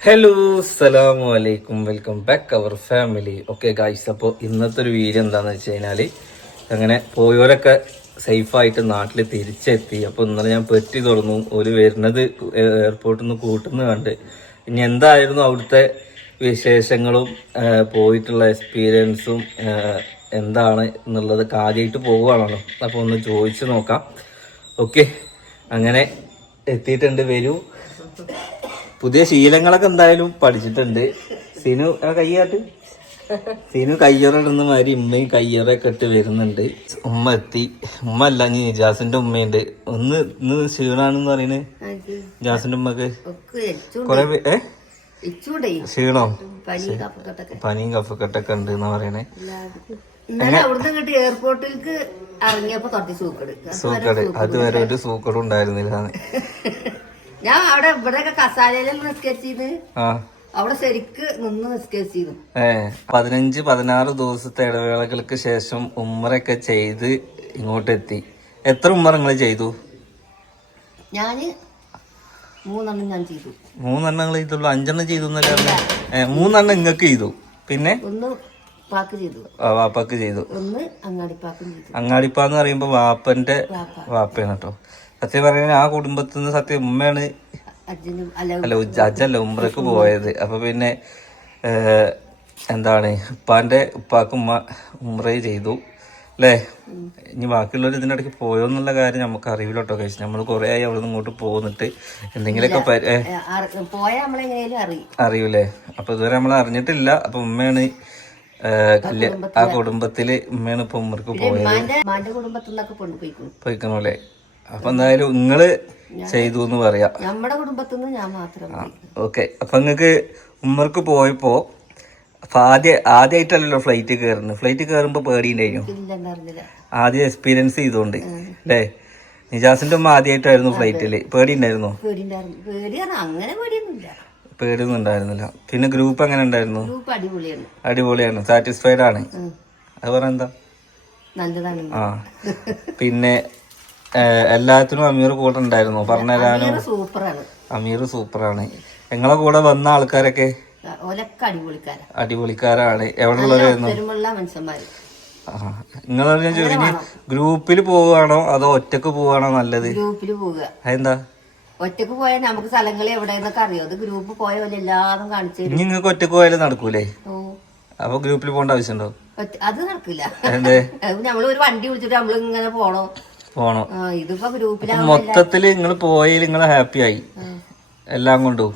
Hello അസ്സലാമു അലൈക്കും welcome back our family okay guys അപ്പോൾ ഇന്നത്തെ ഒരു വീഡിയോ എന്താണെന്ന് വെച്ച് കഴിഞ്ഞാൽ അങ്ങനെ പോയവരൊക്കെ സേഫായിട്ട് നാട്ടിൽ തിരിച്ചെത്തി. അപ്പോൾ ഇന്നലെ ഞാൻ പെറ്റി തുറന്നു. ഒരു വരുന്നത് എയർപോർട്ടിൽ നിന്ന് കൂട്ടുന്നു കണ്ട്. ഇനി എന്തായിരുന്നു അവിടുത്തെ വിശേഷങ്ങളും? പോയിട്ടുള്ള എക്സ്പീരിയൻസും എന്താണ് എന്നുള്ളത് കാര്യമായിട്ട് പോവുകയാണല്ലോ. അപ്പോൾ ഒന്ന് ചോദിച്ചു നോക്കാം. ഓക്കെ അങ്ങനെ എത്തിയിട്ടുണ്ട്. വരൂ. പുതിയ ശീലങ്ങളൊക്കെ എന്തായാലും പഠിച്ചിട്ടുണ്ട്. സിനു കയ്യാട്ട് സിനു കയ്യറ ഇടുന്ന മാതിരി ഉമ്മയും കയ്യറൊക്കെ ഇട്ട് വരുന്നുണ്ട്. ഉമ്മ എത്തി. ഉമ്മ അല്ല ഇനി ജാസിന്റെ ഉമ്മയുണ്ട്. ഒന്ന് ഇന്ന് ക്ഷീണാണെന്ന് പറയുന്നത് ജാസിന്റെ ഉമ്മക്ക്? കൊറേ ഏ? ക്ഷീണോ? പനിയും കഫക്കെട്ടൊക്കെ. ഉണ്ട് എന്നാ പറയണേ. എയർപോർട്ടിലേക്ക് ഇറങ്ങിയപ്പോ സൂക്കട്. അതുവരെ ഒരു സൂക്കടും ഉണ്ടായിരുന്നില്ല. ഞാൻ അവിടെ ഇവിടെയൊക്കെ കസാലയിലും നിസ്കരിച്ച് ചെയ്ത് ആ. അവിടെ ശരിക്ക് നിന്ന് നിസ്കരിച്ച് ചെയ്തു ഏ പതിനഞ്ച് പതിനാറ് ദിവസത്തെ ഇടവേളകൾക്ക് ശേഷം ഉമ്മറൊക്കെ ചെയ്ത് ഇങ്ങോട്ട് എത്തി എത്ര ഉമ്മറ നിങ്ങൾ ചെയ്തു? ഞാൻ മൂന്നെണ്ണം ഞാൻ ചെയ്തു. മൂന്നെണ്ണം നിങ്ങൾ ചെയ്തുള്ളൂ. അഞ്ചെണ്ണം ചെയ്തു എന്നല്ലേ പറഞ്ഞേ? മൂന്നെണ്ണം നിങ്ങൾക്ക് ചെയ്തു. പിന്നെ? ഒന്ന് പാക്ക് ചെയ്തു. വാപ്പക്ക് ചെയ്തു. ഒന്ന് അങ്ങാടിപ്പാക്കും ചെയ്തു. അങ്ങാടിപ്പാന്ന് പറയുമ്പോ വാപ്പന്റെ വാപ്പ. വാപ്പയാണ് കേട്ടോ. സത്യം പറയുന്നത് ആ കുടുംബത്തിൽ നിന്ന് സത്യം ഉമ്മയാണ് അല്ല അജ്ജല്ല ഉമ്രക്ക് പോയത്. അപ്പൊ പിന്നെ എന്താണ് ഉപ്പാന്റെ ഉപ്പാക്ക് ഉമ്മ ഉമ്ര ചെയ്തു. അല്ലേ? ഇനി ബാക്കിയുള്ളവർ ഇതിനിടയ്ക്ക് പോയോ എന്നുള്ള കാര്യം നമുക്ക് അറിയില്ല കേട്ടോ കഴിച്ചു നമ്മൾ കുറേ ആയി അവിടെ നിന്ന് ഇങ്ങോട്ട് പോന്നിട്ട് എന്തെങ്കിലുമൊക്കെ അറിയൂലേ? അപ്പൊ ഇതുവരെ നമ്മൾ അറിഞ്ഞിട്ടില്ല. അപ്പൊ ഉമ്മയാണ് ആ കുടുംബത്തിൽ. ഉമ്മയാണ് ഇപ്പൊ ഉമ്മർക്ക് പോയത്. പോയിക്കണല്ലേ അപ്പൊ എന്തായാലും നിങ്ങൾ ചെയ്തു എന്ന് പറയാം. നമ്മുടെ കുടുംബത്തിൽ നിന്ന് ഞാൻ മാത്രം ഓക്കെ. അപ്പൊ നിങ്ങക്ക് ഉമ്മർക്ക് പോയപ്പോ അപ്പൊ ആദ്യ ആദ്യമായിട്ടല്ലല്ലോ ഫ്ലൈറ്റ് കയറുന്നത് ഫ്ലൈറ്റ് കയറുമ്പോ പേടിയുണ്ടായിരുന്നു ആദ്യം എക്സ്പീരിയൻസ് ചെയ്തോണ്ട് അല്ലേ? നിജാസിന്റെ ഉമ്മ ആദ്യമായിട്ടായിരുന്നു ഫ്ലൈറ്റിൽ പേടിയുണ്ടായിരുന്നോ? പേടിയൊന്നും ഉണ്ടായിരുന്നില്ല. പിന്നെ ഗ്രൂപ്പ് എങ്ങനെ ഉണ്ടായിരുന്നു? അടിപൊളിയാണ്. സാറ്റിസ്ഫൈഡ് ആണ്. അത് പറഞ്ഞ എന്താ? നല്ലതാണ്. ആ. പിന്നെ എല്ലാത്തിനും അമീർ കൂടെ ഉണ്ടായിരുന്നു. പറഞ്ഞുതരാനും സൂപ്പറാണ്. അമീർ സൂപ്പറാണ്. ഞങ്ങളെ കൂടെ വന്ന ആൾക്കാരൊക്കെ അടിപൊളിക്കാരാണ്. എവിടെ ഉള്ളവരായിരുന്നു? നിങ്ങളോട് ഞാൻ ചോദിക്കുന്നത് ഗ്രൂപ്പിൽ പോവുകയാണോ അതോ ഒറ്റയ്ക്ക് പോവുകയാണോ നല്ലത്? ഗ്രൂപ്പിൽ പോവുക. അതെന്താ? ഒറ്റയ്ക്ക് പോയാൽ നമുക്ക് സ്ഥലങ്ങൾ എവിടെയെന്നൊക്കെ അറിയാം? അത് ഗ്രൂപ്പ് പോയ പോലെ എല്ലാതും കാണിച്ചു ഇനി നിങ്ങൾക്ക് ഒറ്റയ്ക്ക് പോയാലും നടക്കൂലേ? അപ്പൊ ഗ്രൂപ്പിൽ പോകേണ്ട ആവശ്യമുണ്ടോ? അത് നടക്കില്ല. നമ്മൾ ഒരു വണ്ടി വിളിച്ചിട്ട് നമ്മൾ ഇങ്ങനെ പോണോ? പോണോ? ഇതിപ്പോ മൊത്തത്തിൽ നിങ്ങൾ പോയതിൽ നിങ്ങൾ ഹാപ്പി ആയി എല്ലാം കൊണ്ടു?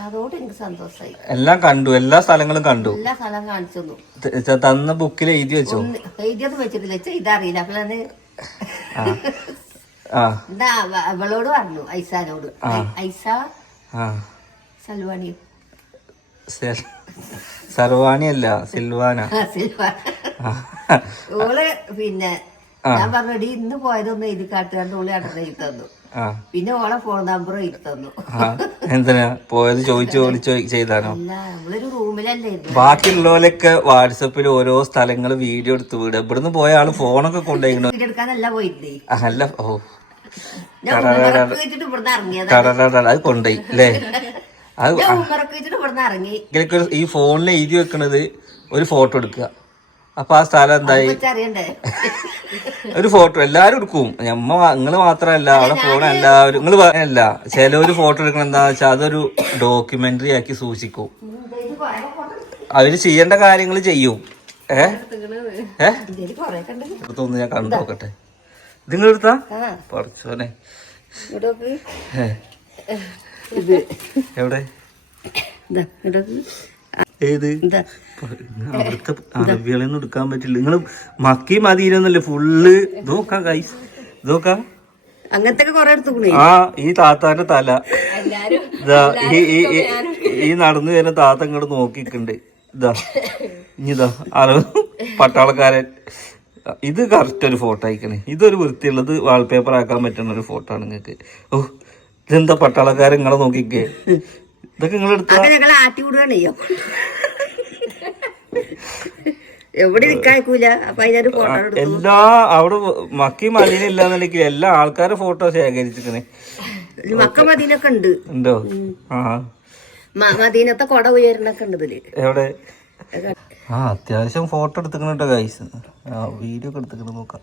അതോട് എനിക്ക് സന്തോഷമായി എല്ലാം കണ്ടു എല്ലാ സ്ഥലങ്ങളും കണ്ടു. എല്ലാ സ്ഥലം കാണിച്ചു തന്നു. ബുക്കിൽ എഴുതി വെച്ചു? എഴുതിയൊന്നും വെച്ചിട്ടില്ല. ഇതറിയില്ല. എന്താ അവളോട് പറഞ്ഞു ഐസാനോട്. ഐസ ആ. സൽവാണി സർവാണി അല്ല സിൽവാന. സിൽവാന. ഓൾ പിന്നെ ഞാൻ പറഞ്ഞടി ഇന്ന് പോയതൊന്നും എഴുതി കാട്ടുകാരുടെ ഉള്ളിൽ അടന്ന് എഴുതി തന്നു. പിന്നെ ഓളെ ഫോൺ നമ്പർ എഴുതി തന്നു. എന്തിനാ? പോയത് ചോദിച്ചു വിളിച്ചു ചെയ്താനോ നമ്മളൊരു റൂമിലല്ലേ ബാക്കിയുള്ളവരൊക്കെ വാട്സപ്പിൽ ഓരോ സ്ഥലങ്ങൾ വീഡിയോ എടുത്ത് വിടുക ഇവിടുന്ന് പോയ ആൾ ഫോണൊക്കെ കൊണ്ടുപോയി വീഡിയോ എടുക്കാനല്ല പോയിരുന്നേ അല്ല ഓ. അത് കൊണ്ടുപോയി അല്ലേ? അത് ഈ ഫോണിൽ എഴുതി വെക്കണത് ഒരു ഫോട്ടോ എടുക്കുക. അപ്പൊ ആ സ്ഥലം എന്തായി? ഒരു ഫോട്ടോ എല്ലാരും എടുക്കും. ഞമ്മ നിങ്ങൾ മാത്രല്ല അവിടെ പോണ എല്ലാവരും. നിങ്ങൾ അല്ല ചിലവര് ഫോട്ടോ എടുക്കണം എന്താ വെച്ചാൽ അതൊരു ഡോക്യുമെന്ററി ആക്കി സൂക്ഷിക്കും. അവർ ചെയ്യേണ്ട കാര്യങ്ങൾ ചെയ്യും. ഏ? ഏ? ഇതിൽ കൊറേ കണ്ട് എടുത്തൊന്ന് ഞാൻ കണ്ടു നോക്കട്ടെ. ഇത് നിങ്ങൾ എടുത്താ പറച്ചോനെ എവിടെ ഏത്? അവിടുത്തെ അറബികളൊന്നും എടുക്കാൻ പറ്റില്ല. നിങ്ങൾ മക്കി മദീനൊന്നല്ലേ ഫുള്ള്? നോക്കാം കൈസ് നോക്കാം. അങ്ങനത്തെ ഒക്കെ കൊറേ എടുത്തുകൂടെ ആ ഈ താത്താന്റെ തല. ഈ നടന്നു വരുന്ന താത്ത ഇങ്ങോട്ട് നോക്കിക്കുണ്ട് ഇതാ ഇനിതാ അറ പട്ടാളക്കാരൻ. ഇത് കറക്റ്റ് ഒരു ഫോട്ടോ അയക്കണേ ഇതൊരു വൃത്തിയുള്ളത് വാൾപേപ്പർ ആക്കാൻ പറ്റുന്ന ഒരു ഫോട്ടോ ആണ് നിങ്ങൾക്ക് ഓ ഇതെന്താ പട്ടാളക്കാരൻ നിങ്ങളെ നോക്കിക്കേ? ഇതൊക്കെ നിങ്ങൾ എടുത്ത? ഞങ്ങൾ ആട്ടി വിടുകയാണ് ചെയ്യും എവിടെ നിൽക്കാക്കൂല അപ്പൊ അതിനൊരു ഫോട്ടോ എടുത്തു. എല്ലാ അവിടെ മക്കി മദീന ഇല്ലാന്നുണ്ടെങ്കിൽ എല്ലാ ആൾക്കാരും ഫോട്ടോ ശേഖരിച്ചിരിക്കണേ. മക്ക മതിയിലൊക്കെ ഉണ്ട്. ഉണ്ടോ? ആ. മദീനത്തെ കൊട ഉയരണൊക്കെ ഉണ്ട് ഇതിൽ. എവിടെ? ആ അത്യാവശ്യം ഫോട്ടോ എടുത്തിക്കണ ഗൈസ് ആ വീഡിയോ ഒക്കെ എടുത്തിക്കണ നോക്കാം.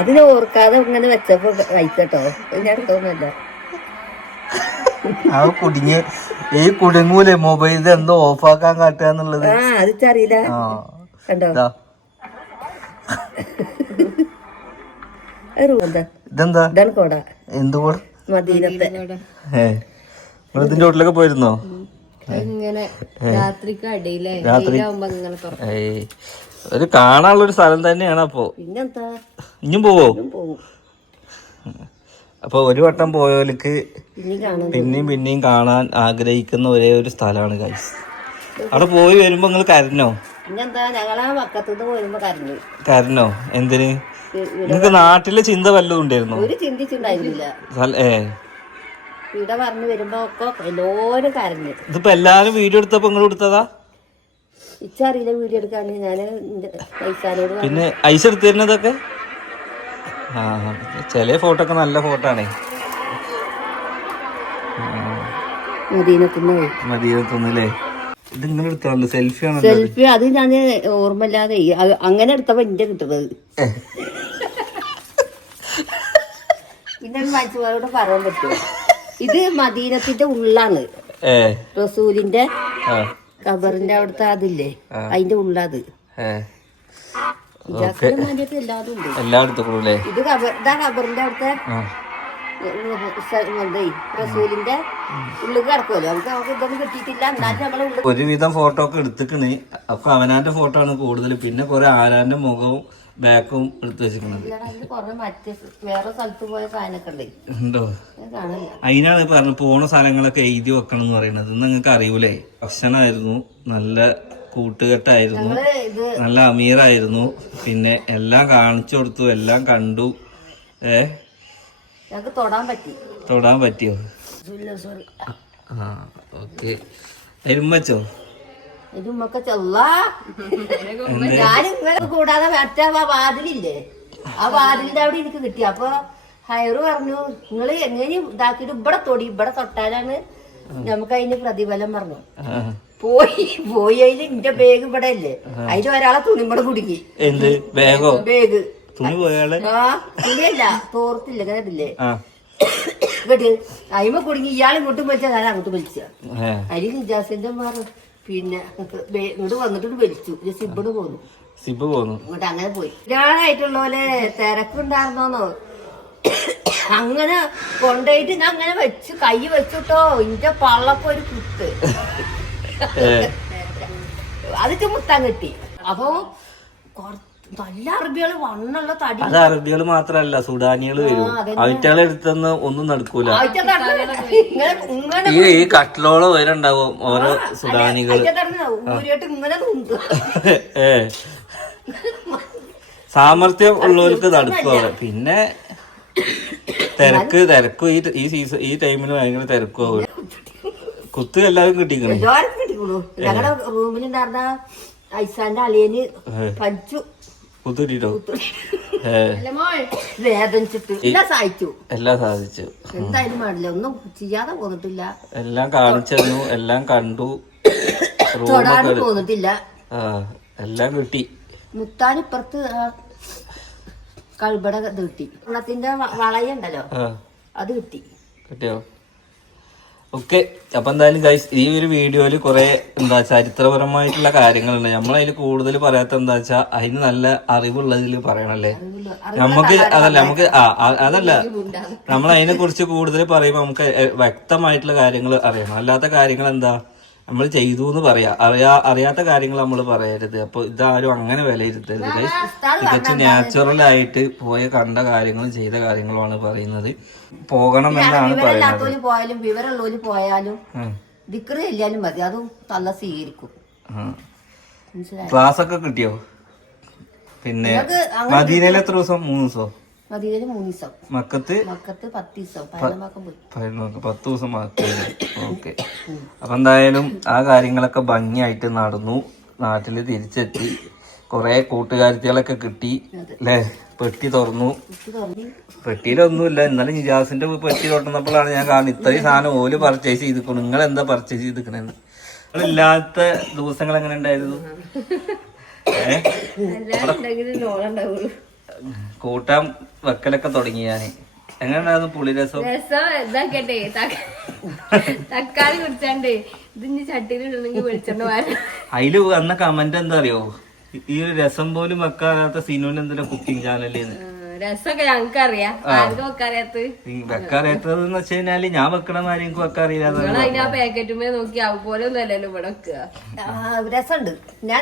അതിന് ഓർക്കാതെ ഇങ്ങനെ വെച്ചപ്പോ കഴിക്കട്ടോ ഞാൻ തോന്നില്ല ആ ഈ കുടുങ്ങൂലേ മൊബൈൽ എന്തോ ഓഫാക്കാൻ കാട്ടുക എന്നുള്ളത്. ആ അത് അറിയില്ല ആ കണ്ടോ? എന്താ ഇതിന്റെ വീട്ടിലൊക്കെ പോയിരുന്നോ? ഇങ്ങനെ രാത്രിക്ക് അടിയിലെ ഒരു കാണാനുള്ള ഒരു സ്ഥലം തന്നെയാണ് അപ്പോ. പിന്നെന്താ? ഇനിയും പോവോ? അപ്പൊ ഒരു വട്ടം പോയവർക്ക് പിന്നെയും പിന്നെയും കാണാൻ ആഗ്രഹിക്കുന്ന ഒരേ ഒരു സ്ഥലമാണ് ഗൈസ് അവിടെ പോയി വരുമ്പോ നിങ്ങൾ കരഞ്ഞോ? കരഞ്ഞു. എന്തിന്? നിങ്ങക്ക് നാട്ടിലെ ചിന്ത വല്ലതും ഉണ്ടായിരുന്നു? ഇതിപ്പോ എല്ലാരും വീഡിയോ എടുത്തപ്പോ നിങ്ങൾ എടുത്തതാ ഇച്ചറിയില്ല വീഡിയോ എടുക്കാൻ ഞാൻ പൈസാനോട് പിന്നെ ഐസ് എടുത്തിരുന്നതൊക്കെ? ആ ചില ഫോട്ടോ ഒക്കെ നല്ല ഫോട്ടോ ആണേ മദീനത്തിന് പോയി ഇത് നിങ്ങൾ എടുത്താണല്ലോ സെൽഫി ആണല്ലോ സെൽഫി അത് ഞാൻ ഓർമ്മയില്ലാതെ അങ്ങനെ എടുത്തപ്പോ എന്റെ കിട്ടുന്നത്. പിന്നെ മനുഷ്യന്മാരോട് പറയാൻ പറ്റുമോ? ഇത് മദീനത്തിന്റെ ഉള്ളാണ്. റസൂലിന്റെ ആ ഖബറിന്റെ അവിടുത്തെ അതില്ലേ? അതിന്റെ ഉള്ളത്. എല്ലായിടത്തും ഇത് കബർ ഇതാ കബറിന്റെ അവിടുത്തെ ഒരുവിധം ഫോട്ടോ ഒക്കെ എടുത്തിക്കണ്. അപ്പൊ അവനാന്റെ ഫോട്ടോ ആണ് കൂടുതൽ. പിന്നെ കൊറേ ആരാന്റെ മുഖവും ബാക്കും എടുത്ത് വെച്ചിരിക്കുന്നത്. ഉണ്ട്. അതിനാണ് പറഞ്ഞു പോണ സ്ഥലങ്ങളൊക്കെ എഴുതി വെക്കണം എന്ന് പറയുന്നത്. നിങ്ങൾക്ക് അറിയൂലേ? ഭക്ഷണമായിരുന്നു നല്ല കൂട്ടുകെട്ടായിരുന്നു നല്ല അമീറായിരുന്നു. പിന്നെ എല്ലാം കാണിച്ചു കൊടുത്തു എല്ലാം കണ്ടു. ഏ? തൊടാൻ പറ്റി. തൊടാൻ പറ്റിയോ? ആ ഓക്കെ. എരുമ്പച്ചോ ഇത് ഉമ്മക്ക ചെല്ലാ. ഞാൻ ഇങ്ങനെ കൂടാതെ മറ്റേ ആ വാതിലില്ലേ? ആ വാതിലിന്റെ അവിടെ എനിക്ക് കിട്ടി. അപ്പൊ ഹയറ് പറഞ്ഞു നിങ്ങൾ എങ്ങനെ ഇതാക്കിട്ട് ഇവിടെ തൊടി ഇവിടെ തൊട്ടാലാണ് നമുക്ക് അതിന് പ്രതിഫലം പറഞ്ഞു. പോയി പോയി അതിൽ എന്റെ ബാഗ് ഇവിടെ അല്ലേ? അതിൽ ഒരാളെ തുണി ഇവിടെ കുടുങ്ങി. ബാഗോ ബാഗ് തുണി പോയാളെ ആ തുണിയല്ല തോർത്തില്ല ഇങ്ങനെ ഇല്ലേ ആ. ഇങ്ങോട്ട് അയിമ കുടുങ്ങി ഇയാൾ ഇങ്ങോട്ടും വലിച്ചാൽ ഞാൻ അങ്ങോട്ട് വലിച്ച. അതിൽ നിജാസിന്റെ മാർ പിന്നെ ഇങ്ങോട്ട് വന്നിട്ട് വലിച്ചു. സിബിട് പോന്നു. സിബ് പോന്നു. ഇങ്ങോട്ട് അങ്ങനെ പോയി. ഒരാളായിട്ടുള്ള പോലെ തിരക്കുണ്ടായിരുന്നോന്നോ? അങ്ങനെ കൊണ്ടുപോയിട്ട് ഞാൻ അങ്ങനെ വെച്ച്. കൈ വെച്ചിട്ടോ. ഇന്റെ പള്ളക്ക് ഒരു കുത്ത്. അതിക്ക് മുത്താൻ കിട്ടി. അപ്പൊ കുറ- നല്ല അറബികൾ വണ്ണുള്ള തടി. അത് അറബികൾ മാത്രല്ല സുഡാനികൾ വരും. അവറ്റകളെ എടുത്തൊന്ന് ഒന്നും നടക്കൂല. ഇങ്ങനെ ഈ കട്ടിലോൾ കട്ടിലോളം വരണ്ടാവും ഓരോ സുഡാനികൾ. ഏ. സാമർത്ഥ്യം ഉള്ളവർക്ക് നടക്കും അവിടെ പിന്നെ തിരക്ക് തിരക്കും. ഈ ഈ സീസൺ ഈ ടൈമിൽ ഭയങ്കര തിരക്കും അവിടെ കുത്ത് എല്ലാവരും കിട്ടിക്കണേ. എല്ലാവരും കിട്ടിക്കണു. ഞങ്ങളുടെ റൂമിലുണ്ടായിരുന്ന ഐസാന്റെ അളിയന് പഞ്ചു കുത്ത് കിട്ടിട്ടോ ഏ. വേദനിച്ചിട്ട് എല്ലാം സഹായിച്ചു എല്ലാം സാധിച്ചു. എന്തായാലും പാടില്ല ഒന്നും ചെയ്യാതെ പോന്നിട്ടില്ല. എല്ലാം കാണിച്ചു എല്ലാം കണ്ടു റൂമൊക്കെ പോന്നിട്ടില്ല. ആ എല്ലാം കിട്ടി. മുത്താൻ ഇപ്പുറത്ത് കഴുബട ഇത് കിട്ടി. ഉള്ളത്തിന്റെ വളയുണ്ടല്ലോ. അത് കിട്ടി. കിട്ടിയോ? ഓക്കെ അപ്പൊ എന്തായാലും ഗൈസ് ഈ ഒരു വീഡിയോയിൽ കുറെ എന്താ ചരിത്രപരമായിട്ടുള്ള കാര്യങ്ങളുണ്ട്. നമ്മൾ നമ്മളതിൽ കൂടുതൽ പറയാത്ത എന്താ വെച്ചാ അതിന് നല്ല അറിവുള്ളതിൽ പറയണല്ലേ? നമുക്ക് അതല്ല നമുക്ക് ആ അതല്ല. നമ്മൾ അതിനെ കുറിച്ച് കൂടുതൽ പറയുമ്പോൾ നമുക്ക് വ്യക്തമായിട്ടുള്ള കാര്യങ്ങൾ അറിയണം. അല്ലാത്ത കാര്യങ്ങൾ എന്താ നമ്മൾ ചെയ്തു എന്ന് പറയാ. അറിയാ അറിയാത്ത കാര്യങ്ങൾ നമ്മൾ പറയരുത്. അപ്പൊ ഇതാരും അങ്ങനെ വിലയിരുത്തരുത്. തികച്ചും നാച്ചുറൽ ആയിട്ട് പോയ കണ്ട കാര്യങ്ങളും ചെയ്ത കാര്യങ്ങളുമാണ് പറയുന്നത്. പോകണം എന്നാണ് പറയുന്നത്. പോയാലും വിവരമുള്ളവര് പോയാലും മതി. അതും തള്ള സ്വീകരിക്കും. ക്ലാസ് ഒക്കെ കിട്ടിയോ? പിന്നെ മദീനയിൽ എത്ര ദിവസം? മൂന്ന് ദിവസോ? മതിയിൽ മൂന്ന് ദിവസം മക്കത്ത് മക്കത്ത് പത്ത് ദിവസം പതിനൊക്കെ പോയി. പതിനൊന്ന് പത്ത് ദിവസം മാത്രമേ ഓക്കെ. അപ്പൊ എന്തായാലും ആ കാര്യങ്ങളൊക്കെ ഭംഗിയായിട്ട് നടന്നു. നാട്ടിൽ തിരിച്ചെത്തി. കൊറേ കൂട്ടുകാരികളൊക്കെ കിട്ടി. അല്ലേ പെട്ടി തുറന്നു. പെട്ടിയിലൊന്നുമില്ല. ഇന്നലെ നിജാസിന്റെ പെട്ടി തുറന്നപ്പോഴാണ് ഞാൻ കാണുന്നത്. ഇത്രയും സാധനം ഓൽ പർച്ചേസ് ചെയ്തിക്കണം നിങ്ങൾ എന്താ പർച്ചേസ് ചെയ്തിക്കണെന്ന് നിങ്ങളില്ലാത്ത ദിവസങ്ങൾ എങ്ങനെ ഉണ്ടായിരുന്നു ഏ കൂട്ടാൻ വെക്കലൊക്കെ തുടങ്ങി ഞാൻ. എങ്ങനെയുണ്ടായിരുന്നു പുളി രസം? രസം ഇതാക്കട്ടെ തക്ക- തക്കാളി കുടിച്ചാണ്ട് ഇതിന് ചട്ടിയിലിടണമെങ്കിൽ വെളിച്ചെണ്ണ അതിൽ വന്ന കമന്റ് എന്താ അറിയോ? ഈ ഒരു രസം പോലും വെക്കാത്ത സീനുവിന് എന്തെങ്കിലും കുക്കിംഗ് ചാനലിന്ന് രസമൊക്കെ ഞങ്ങൾക്ക് അറിയാം ആർക്കും വെക്കാറിയാത്ത ഈ വെക്കാറിയാത്തതെന്ന് വെച്ച് കഴിഞ്ഞാൽ ഞാൻ വെക്കണ മാതിരി എനിക്ക് വെക്കാറിയില്ല നിങ്ങൾ അതിന്റെ ആ പാക്കറ്റുമേ നോക്കി അതുപോലെ ഒന്നും അല്ലല്ലോ ഇവിടെ വെക്കുക. രസമുണ്ട്. ഞാൻ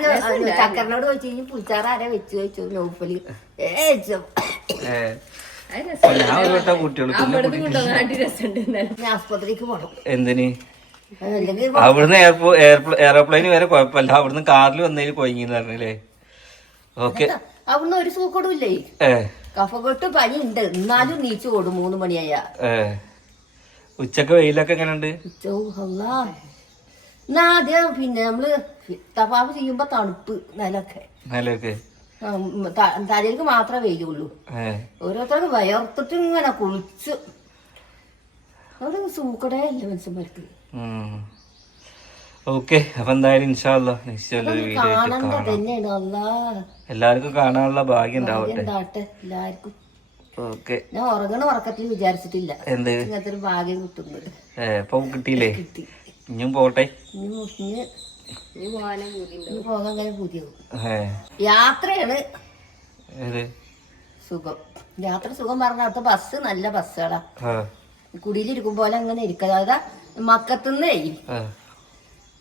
ചക്കറിനോട് ചോദിച്ചു പുളിച്ചാറ് ആരാ വെച്ച് ചോദിച്ചു നോപ്പൽ ഏ ഏഹ് ഞാൻ ഒരു വട്ടം അവിടുന്ന് കൊണ്ടുവന്നാട്ടി രസമുണ്ട് എന്നാലും ഞാൻ ആസ്പത്രിക്ക് പോണം. എന്തിന്? അല്ലെങ്കിൽ അവിടുന്ന് എയർപോ എയർപ്ലെയിന് വരെ കുഴപ്പമില്ല. അവിടുന്ന് കാറിൽ വന്നതിൽ കൊയങ്ങിന്ന് പറഞ്ഞില്ലേ? ഓക്കെ അവിടുന്ന് ഒരു സൂക്കടും ഇല്ലേ? ഏ. കഫകെട്ട് പനി ഉണ്ട് എന്നാലും നീച്ചു ഓടും. മൂന്ന് മണിയായ. ഉച്ചയ്ക്ക് വെയിലൊക്കെ എങ്ങനെയുണ്ട്? എന്നാ ആദ്യം പിന്നെ നമ്മൾ തപാവ് ചെയ്യുമ്പോ തണുപ്പ് നിലൊക്കെ. നിലയൊക്കെ തലേക്ക് തലയിലേക്ക് മാത്രമേ വെയിലുള്ളൂ. ഓരോരുത്തർക്ക് വയർത്തിട്ട് ഇങ്ങനെ കുളിച്ച്. അവിടെ സൂക്കടേ ഇല്ല മനുഷ്യന്മാർക്ക്. ഓക്കെ അപ്പൊ എന്തായാലും ഇൻഷാല്ല നെക്സ്റ്റ് ഒരു വീഡിയോ ആയിട്ട് കാണണ്ട കാണാം. എല്ലാവർക്കും കാണാനുള്ള ഭാഗ്യം ഉണ്ടാവട്ടെ. എല്ലാവർക്കും. ഓക്കെ. ഞാൻ ഉറങ്ങണ ഉറക്കത്തിൽ വിചാരിച്ചിട്ടില്ല. എന്ത്? ഇങ്ങനത്തെ ഒരു ഭാഗ്യം കിട്ടുന്നത്. ഏ ഇപ്പൊ കിട്ടിയില്ലേ? കിട്ടി. ഇനിയും പോട്ടെ പുതിയത് യാത്രയാണ് ഏത്? സുഖം. യാത്ര സുഖം പറഞ്ഞ അടുത്ത ബസ് നല്ല ബസ്സുകളാ ആ. കുടിയിലിരിക്കും പോലെ അങ്ങനെ ഇരിക്കുക മക്കത്തുന്നേ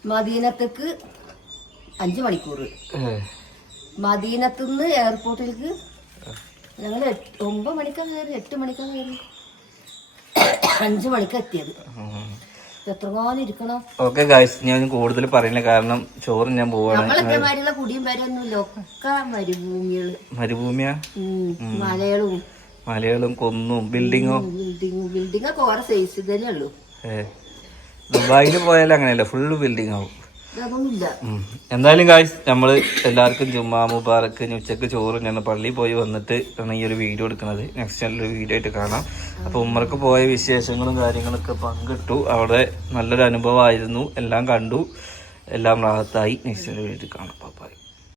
മദീനത്തേക്ക് അഞ്ച് മണിക്കൂർ മദീനത്തു മദീനത്തുനിന്ന് എയർപോർട്ടിലേക്ക് ഞങ്ങൾ ഒമ്പത് മണിക്കാണ് കയറി എട്ട് മണിക്കാണ് കയറി. അഞ്ച് മണിക്കാണ് എത്തിയത്. ഇരിക്കണം. ഓക്കെ ഗായ്സ് ഞാൻ കൂടുതൽ പറയുന്നില്ല കാരണം ചോറ് ഞാൻ പോവാണ്. നമ്മളൊക്കെ മാതിരിയുള്ള കുടിയും പേരൊന്നുമില്ല. ഒക്കെ മരുഭൂമികൾ. മരുഭൂമിയാ? മലയാളവും മലകളും. മലകളും കൊന്നും ബിൽഡിങ്ങോ ബിൽഡിങ്ങും ബിൽഡിംഗ് ഒക്കെ ഓരോ സൈസ് തന്നെ ഉള്ളൂ. ഏ. ദുബായിൽ പോയാലും അങ്ങനെയല്ല ഫുള്ള് ബിൽഡിംഗ് ആവും. എന്തായാലും കാശ് നമ്മൾ എല്ലാവർക്കും ജുമാ മുബാറക്ക് ഉച്ചയ്ക്ക് ചോറും ഞാൻ പള്ളിയിൽ പോയി വന്നിട്ട് ആണ് ഈ ഒരു വീഡിയോ എടുക്കുന്നത്. നെക്സ്റ്റ് നല്ലൊരു വീഡിയോ ആയിട്ട് കാണാം. അപ്പോൾ ഉമ്മർക്ക് പോയ വിശേഷങ്ങളും കാര്യങ്ങളൊക്കെ പങ്കിട്ടു. അവിടെ നല്ലൊരു അനുഭവമായിരുന്നു. എല്ലാം കണ്ടു. എല്ലാം റാഹത്തായി. നെക്സ്റ്റ് വീഡിയോ കാണാം.